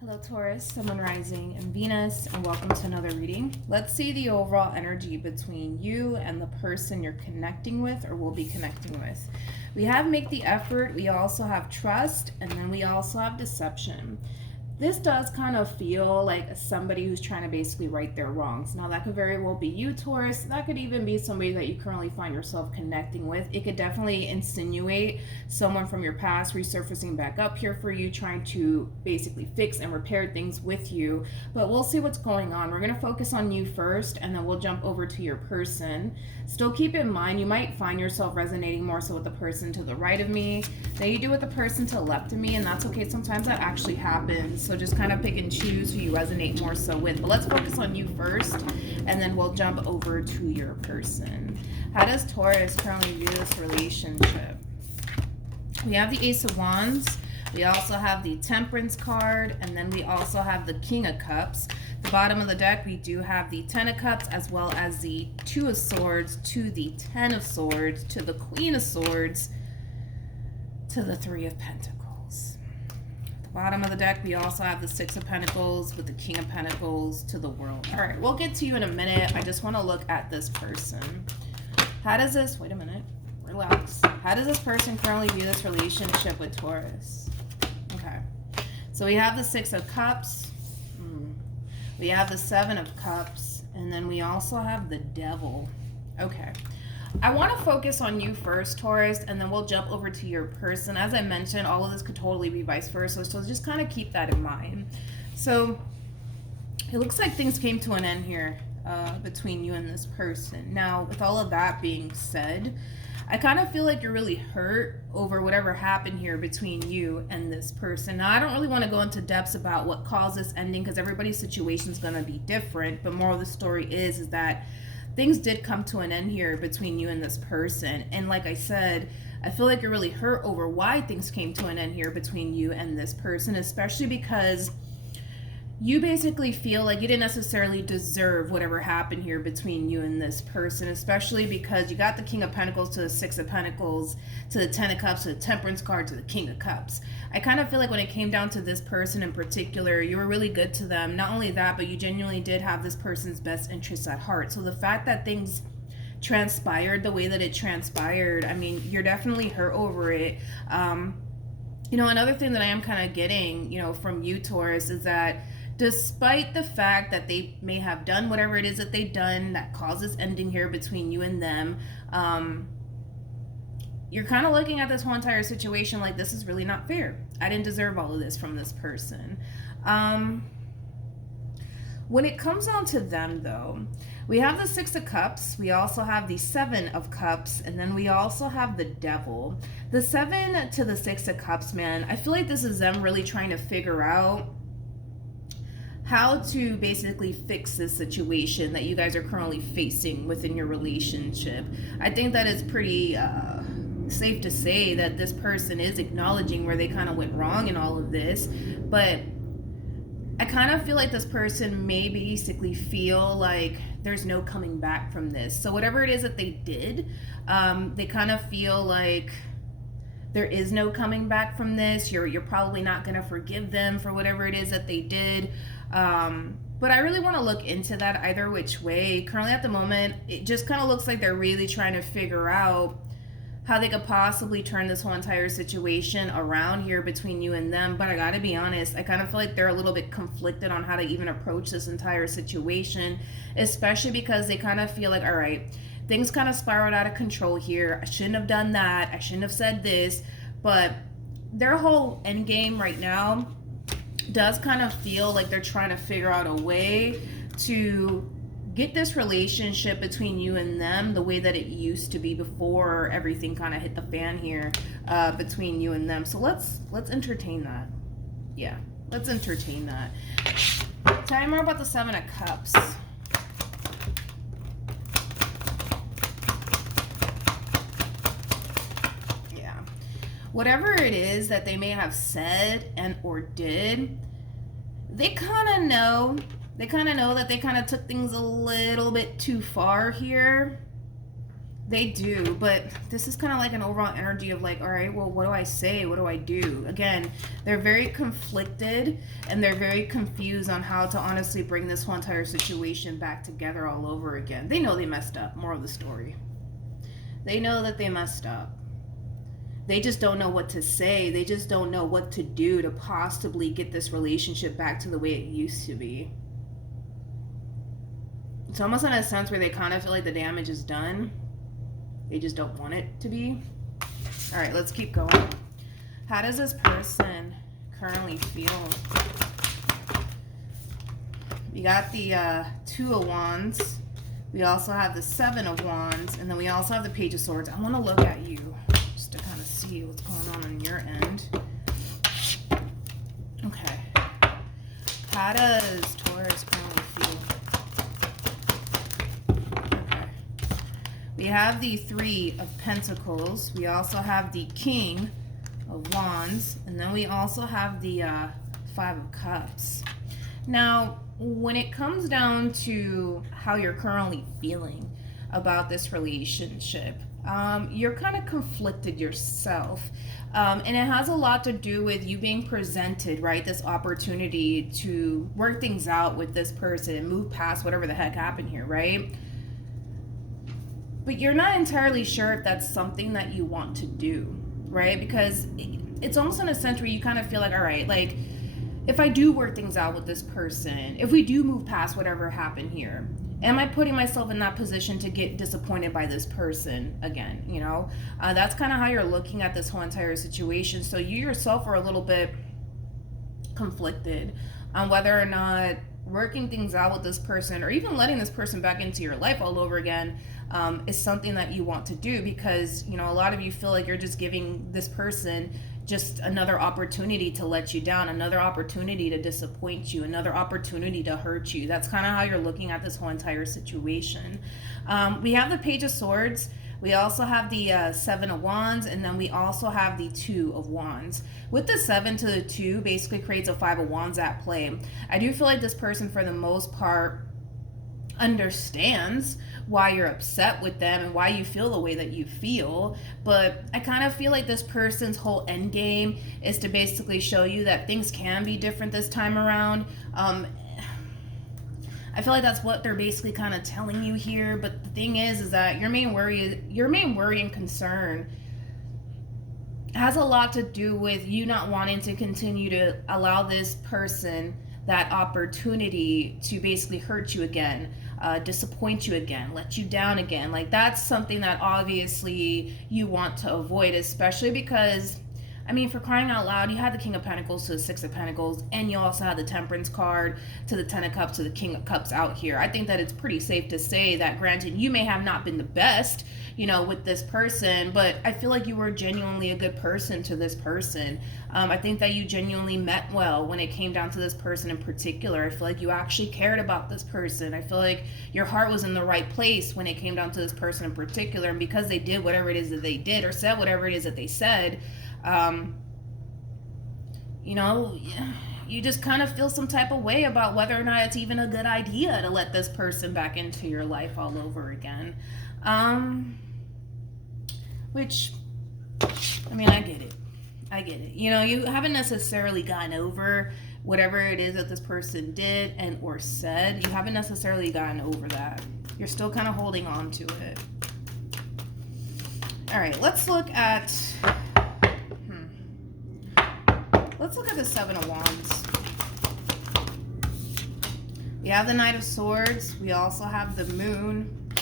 Hello Taurus, Sun, Moon, Rising, and Venus, and welcome to another reading. Let's see the overall energy between you and the person you're connecting with or will be connecting with. We have make the effort, we also have trust, and then we also have deception. This does kind of feel like somebody who's trying to basically right their wrongs. Now, that could very well be you, Taurus. That could even be somebody that you currently find yourself connecting with. It could definitely insinuate someone from your past resurfacing back up here for you, trying to basically fix and repair things with you. But we'll see what's going on. We're going to focus on you first, and then we'll jump over to your person. Still keep in mind, you might find yourself resonating more so with the person to the right of me than you do with the person to the left of me, and that's okay. Sometimes that actually happens. So just kind of pick and choose who you resonate more so with. But let's focus on you first, and then we'll jump over to your person. How does Taurus currently view this relationship? We have the Ace of Wands. We also have the Temperance card, and then we also have the King of Cups. The bottom of the deck, we do have the Ten of Cups, as well as the Two of Swords, to the Ten of Swords, to the Queen of Swords, to the Three of Pentacles. At the bottom of the deck, we also have the Six of Pentacles with the King of Pentacles to the World. All right, we'll get to you in a minute. I just want to look at this person. How does this, wait a minute, relax. How does this person currently view this relationship with Taurus? Okay, so we have the Six of Cups. We have the Seven of Cups, and then we also have the Devil. Okay. I want to focus on you first, Taurus, and then we'll jump over to your person. As I mentioned, all of this could totally be vice versa, so just kind of keep that in mind. So it looks like things came to an end here between you and this person. Now, with all of that being said, I kind of feel like you're really hurt over whatever happened here between you and this person. Now, I don't really want to go into depths about what caused this ending because everybody's situation is going to be different, but moral of the story is that things did come to an end here between you and this person. And like I said, I feel like you're really hurt over why things came to an end here between you and this person, especially because you basically feel like you didn't necessarily deserve whatever happened here between you and this person, especially because you got the King of Pentacles to the Six of Pentacles, to the Ten of Cups, to the Temperance card, to the King of Cups. I kind of feel like when it came down to this person in particular, you were really good to them. Not only that, but you genuinely did have this person's best interests at heart. So the fact that things transpired the way that it transpired, I mean, you're definitely hurt over it. Another thing that I am kind of getting, from you, Taurus, is that despite the fact that they may have done whatever it is that they've done that causes ending here between you and them, you're kind of looking at this whole entire situation like this is really not fair. I didn't deserve all of this from this person. When it comes down to them, though, we have the Six of Cups, we also have the Seven of Cups, and then we also have the Devil. The Seven to the Six of Cups, man, I feel like this is them really trying to figure out how to basically fix this situation that you guys are currently facing within your relationship. I think that it's pretty safe to say that this person is acknowledging where they kind of went wrong in all of this, but I kind of feel like this person may basically feel like there's no coming back from this. So whatever it is that they did, they kind of feel like there is no coming back from this. You're probably not going to forgive them for whatever it is that they did. But I really want to look into that either which way. Currently at the moment, it just kind of looks like they're really trying to figure out how they could possibly turn this whole entire situation around here between you and them. But I gotta be honest, I kind of feel like they're a little bit conflicted on how to even approach this entire situation, especially because they kind of feel like, all right, things kind of spiraled out of control here. I shouldn't have done that. I shouldn't have said this. But their whole end game right now does kind of feel like they're trying to figure out a way to get this relationship between you and them the way that it used to be before everything kind of hit the fan here between you and them. So let's entertain that. Yeah, let's entertain that. Tell me more about the Seven of Cups. Yeah. Whatever it is that they may have said and or did, they kind of know. They kind of know that they kind of took things a little bit too far here. They do, but this is kind of like an overall energy of like, all right, well, what do I say? What do I do? Again, they're very conflicted and they're very confused on how to honestly bring this whole entire situation back together all over again. They know they messed up, more of the story. They know that they messed up. They just don't know what to say. They just don't know what to do to possibly get this relationship back to the way it used to be. It's almost in a sense where they kind of feel like the damage is done. They just don't want it to be. All right, let's keep going. How does this person currently feel? We got the Two of Wands. We also have the Seven of Wands. And then we also have the Page of Swords. I want to look at you just to kind of see what's going on your end. Okay. How does Taurus currently feel? We have the Three of Pentacles. We also have the King of Wands. And then we also have the Five of Cups. Now, when it comes down to how you're currently feeling about this relationship, you're kind of conflicted yourself. And it has a lot to do with you being presented, right, this opportunity to work things out with this person and move past whatever the heck happened here, right? But you're not entirely sure if that's something that you want to do, right? Because it's almost in a sense where you kind of feel like, all right, like, if I do work things out with this person, if we do move past whatever happened here, am I putting myself in that position to get disappointed by this person again, you know? That's kind of how you're looking at this whole entire situation. So you yourself are a little bit conflicted on whether or not working things out with this person or even letting this person back into your life all over again is something that you want to do, because, you know, a lot of you feel like you're just giving this person just another opportunity to let you down, another opportunity to disappoint you, another opportunity to hurt you. That's kind of how you're looking at this whole entire situation. We have the Page of Swords. We also have the Seven of Wands, and then we also have the Two of Wands. With the 7 to the 2 basically creates a 5 of Wands at play. I do feel like this person, for the most part, understands why you're upset with them and why you feel the way that you feel, but I kind of feel like this person's whole end game is to basically show you that things can be different this time around. I feel like that's what they're basically kind of telling you here, but the thing is that your main worry and concern has a lot to do with you not wanting to continue to allow this person that opportunity to basically hurt you again, disappoint you again, let you down again. Like, that's something that obviously you want to avoid, especially because, I mean, for crying out loud, you had the King of Pentacles to the Six of Pentacles, and you also had the Temperance card to the Ten of Cups to the King of Cups out here. I think that it's pretty safe to say that, granted, you may have not been the best, you know, with this person, but I feel like you were genuinely a good person to this person. I think that you genuinely meant well when it came down to this person in particular. I feel like you actually cared about this person. I feel like your heart was in the right place when it came down to this person in particular, and because they did whatever it is that they did or said whatever it is that they said, you know, you just kind of feel some type of way about whether or not it's even a good idea to let this person back into your life all over again. Which, I mean, I get it. You know, you haven't necessarily gotten over whatever it is that this person did and or said. You haven't necessarily gotten over that. You're still kind of holding on to it. All right, let's look at the Seven of Wands. We have the Knight of Swords. We also have the Moon.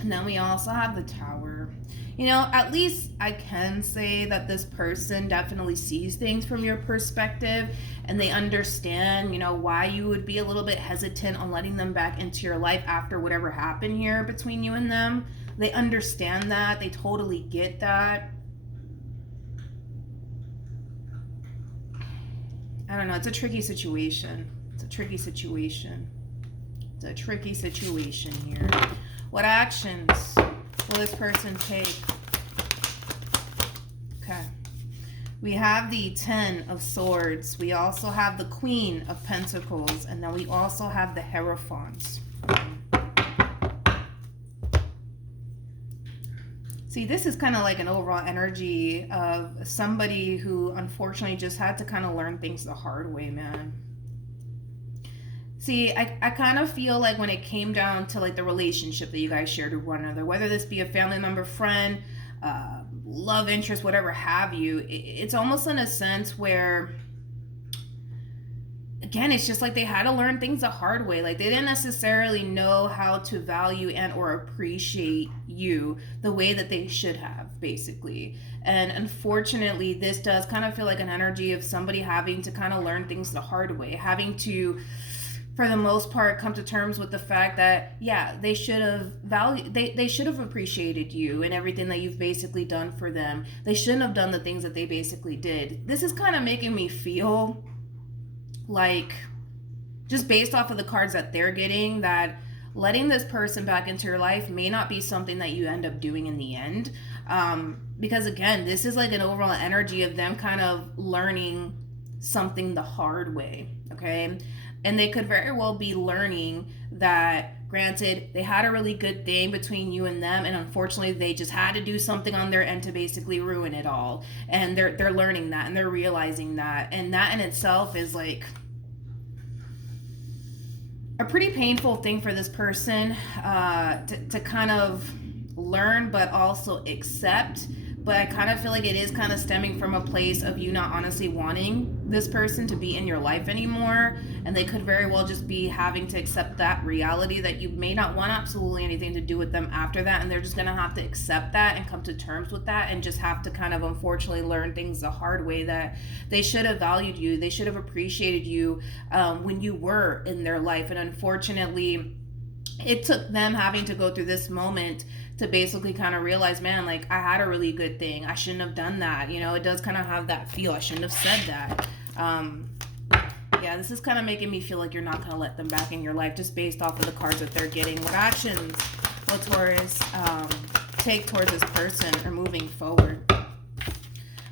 And then we also have the Tower. You know, at least I can say that this person definitely sees things from your perspective, and they understand, you know, why you would be a little bit hesitant on letting them back into your life after whatever happened here between you and them. They understand that. They totally get that. I don't know. It's a tricky situation. It's a tricky situation here. What actions will this person take? Okay. We have the Ten of Swords. We also have the Queen of Pentacles. And then we also have the Hierophant. See, this is kind of like an overall energy of somebody who unfortunately just had to kind of learn things the hard way, man. See, I kind of feel like when it came down to like the relationship that you guys shared with one another, whether this be a family member, friend, love interest, whatever have you, it's almost in a sense where, again, it's just like they had to learn things the hard way. Like they didn't necessarily know how to value and or appreciate you the way that they should have, basically. And unfortunately, this does kind of feel like an energy of somebody having to kind of learn things the hard way, having to, for the most part, come to terms with the fact that, yeah, they should have they should have appreciated you and everything that you've basically done for them. They shouldn't have done the things that they basically did. This is kind of making me feel like, just based off of the cards that they're getting, that letting this person back into your life may not be something that you end up doing in the end. Because again, this is like an overall energy of them kind of learning something the hard way, okay? And they could very well be learning that, granted, they had a really good thing between you and them, and unfortunately they just had to do something on their end to basically ruin it all. And they're learning that, and they're realizing that. And that in itself is like a pretty painful thing for this person to kind of learn, but also accept. But I kind of feel like it is kind of stemming from a place of you not honestly wanting this person to be in your life anymore. And they could very well just be having to accept that reality that you may not want absolutely anything to do with them after that. And they're just going to have to accept that and come to terms with that, and just have to kind of unfortunately learn things the hard way, that they should have valued you. They should have appreciated you when you were in their life. And unfortunately, it took them having to go through this moment to basically kind of realize, man, like I had a really good thing. I shouldn't have done that. You know, it does kind of have that feel. I shouldn't have said that. Yeah, this is kind of making me feel like you're not going to let them back in your life, just based off of the cards that they're getting. What actions will Taurus take towards this person or moving forward?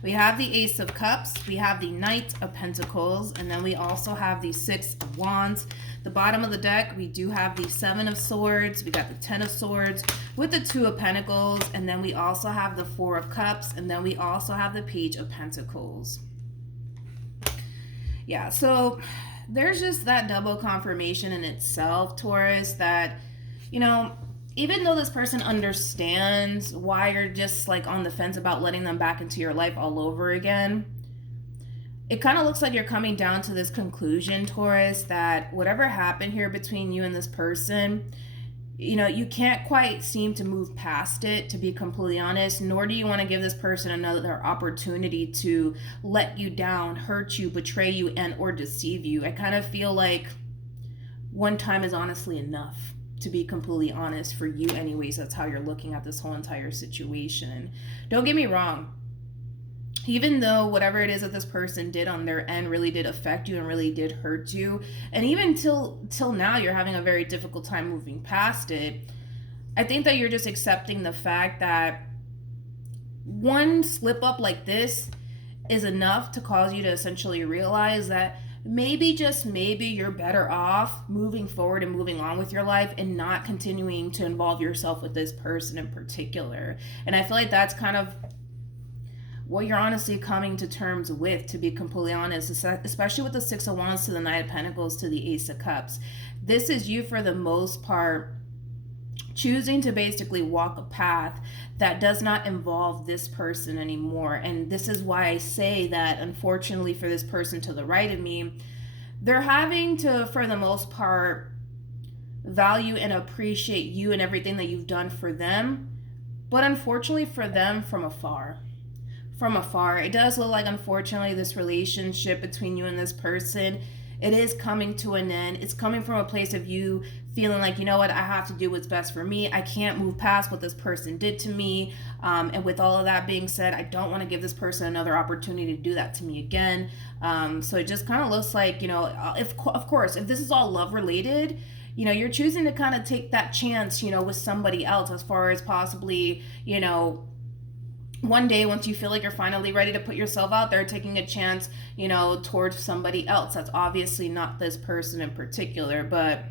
We have the Ace of Cups, we have the Knight of Pentacles, and then we also have the Six of Wands. The bottom of the deck, we do have the Seven of Swords, we got the Ten of Swords with the Two of Pentacles, and then we also have the Four of Cups, and then we also have the Page of Pentacles. Yeah, so there's just that double confirmation in itself, Taurus, that, you know, even though this person understands why you're just like on the fence about letting them back into your life all over again, it kind of looks like you're coming down to this conclusion, Taurus, that whatever happened here between you and this person, you know, you can't quite seem to move past it, to be completely honest, nor do you want to give this person another opportunity to let you down, hurt you, betray you, and or deceive you. I kind of feel like one time is honestly enough, to be completely honest, for you anyways. That's how you're looking at this whole entire situation. Don't get me wrong, even though whatever it is that this person did on their end really did affect you and really did hurt you, and even till now you're having a very difficult time moving past it, I think that you're just accepting the fact that one slip up like this is enough to cause you to essentially realize that maybe, just maybe, you're better off moving forward and moving on with your life and not continuing to involve yourself with this person in particular. And I feel like that's kind of what you're honestly coming to terms with, to be completely honest, especially with the Six of Wands to the Knight of Pentacles to the Ace of Cups. This is you, for the most part, choosing to basically walk a path that does not involve this person anymore. And this is why I say that, unfortunately, for this person to the right of me, they're having to, for the most part, value and appreciate you and everything that you've done for them, but unfortunately for them, from afar. From afar. It does look like, unfortunately, this relationship between you and this person, it is coming to an end. It's coming from a place of you feeling like, you know what, I have to do what's best for me. I can't move past what this person did to me. And with all of that being said, I don't want to give this person another opportunity to do that to me again. So it just kind of looks like, you know, of course, if this is all love related, you know, you're choosing to kind of take that chance, you know, with somebody else, as far as possibly, you know, one day, once you feel like you're finally ready to put yourself out there, taking a chance, you know, towards somebody else. That's obviously not this person in particular, but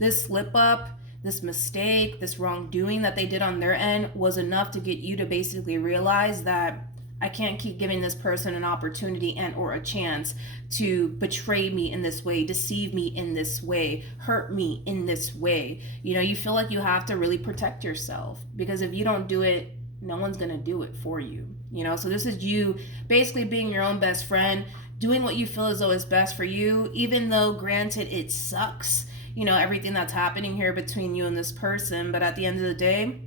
this slip up, this mistake, this wrongdoing that they did on their end was enough to get you to basically realize that I can't keep giving this person an opportunity and or a chance to betray me in this way, deceive me in this way, hurt me in this way. You know, you feel like you have to really protect yourself, because if you don't do it, no one's going to do it for you. You know, so this is you basically being your own best friend, doing what you feel as though is best for you, even though granted it sucks, you know, everything that's happening here between you and this person. But at the end of the day,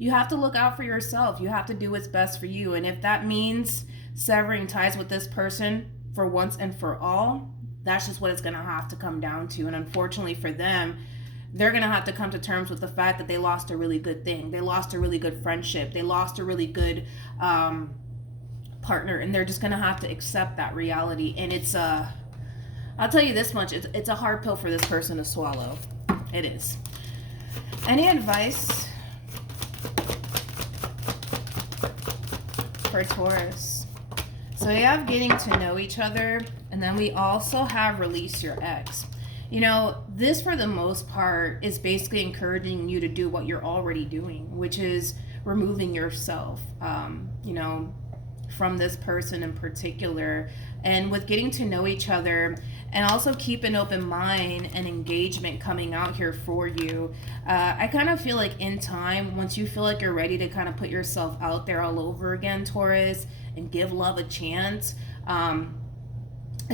you have to look out for yourself. You have to do what's best for you. And if that means severing ties with this person for once and for all, that's just what it's going to have to come down to. And unfortunately for them, they're going to have to come to terms with the fact that they lost a really good thing. They lost a really good friendship. They lost a really good partner. And they're just going to have to accept that reality. And it's, I'll tell you this much, it's a hard pill for this person to swallow. It is. Any advice for Taurus? So we have getting to know each other, and then we also have release your ex. You know, this for the most part is basically encouraging you to do what you're already doing, which is removing yourself, you know, from this person in particular. And with getting to know each other, and also keep an open mind and engagement coming out here for you. I kind of feel like in time, once you feel like you're ready to kind of put yourself out there all over again, Taurus, and give love a chance, I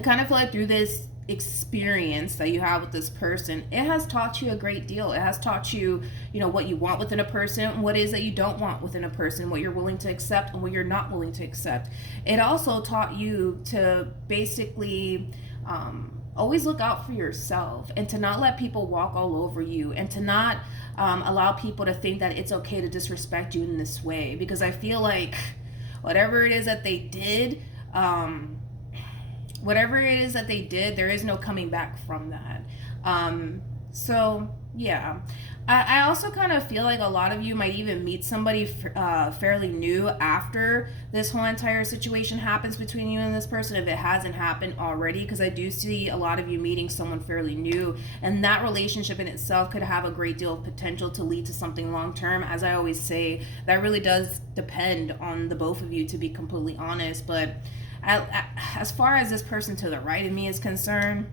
kind of feel like through this experience that you have with this person, it has taught you a great deal. It has taught you, you know, what you want within a person, what it is that you don't want within a person, what you're willing to accept and what you're not willing to accept. It also taught you to basically always look out for yourself, and to not let people walk all over you, and to not allow people to think that it's okay to disrespect you in this way, because I feel like whatever it is that they did, there is no coming back from that. So yeah, I also kind of feel like a lot of you might even meet somebody fairly new after this whole entire situation happens between you and this person, if it hasn't happened already, because I do see a lot of you meeting someone fairly new, and that relationship in itself could have a great deal of potential to lead to something long-term. As I always say, that really does depend on the both of you, to be completely honest. But as far as this person to the right of me is concerned,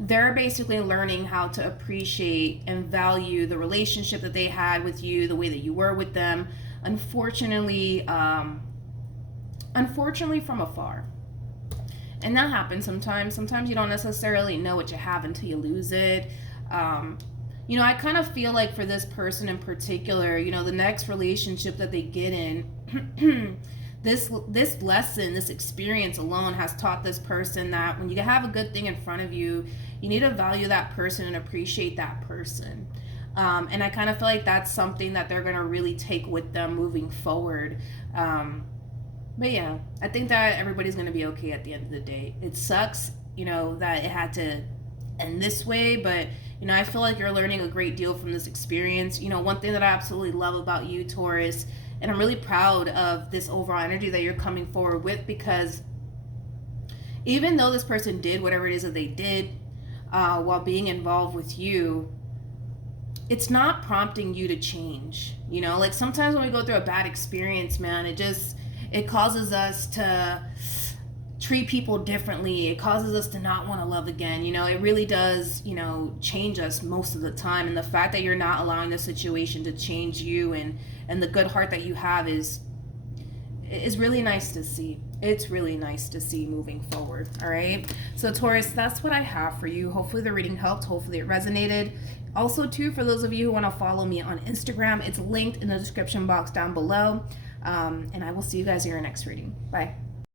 they're basically learning how to appreciate and value the relationship that they had with you, the way that you were with them. Unfortunately from afar. And that happens sometimes. Sometimes you don't necessarily know what you have until you lose it. You know, I kind of feel like for this person in particular, you know, the next relationship that they get in, this lesson, this experience alone has taught this person that when you have a good thing in front of you, you need to value that person and appreciate that person. And I kind of feel like that's something that they're going to really take with them moving forward. But yeah, I think that everybody's going to be okay at the end of the day. It sucks, you know, that it had to end this way, but you know, I feel like you're learning a great deal from this experience. You know, one thing that I absolutely love about you, Taurus, and I'm really proud of this overall energy that you're coming forward with, because even though this person did whatever it is that they did while being involved with you, it's not prompting you to change. You know, like sometimes when we go through a bad experience, man, it causes us to treat people differently. It causes us to not want to love again. You know, it really does, you know, change us most of the time. And the fact that you're not allowing the situation to change you and the good heart that you have is really nice to see. It's really nice to see moving forward. All right. So Taurus, that's what I have for you. Hopefully the reading helped. Hopefully it resonated. Also too, for those of you who want to follow me on Instagram, it's linked in the description box down below. And I will see you guys in your next reading. Bye.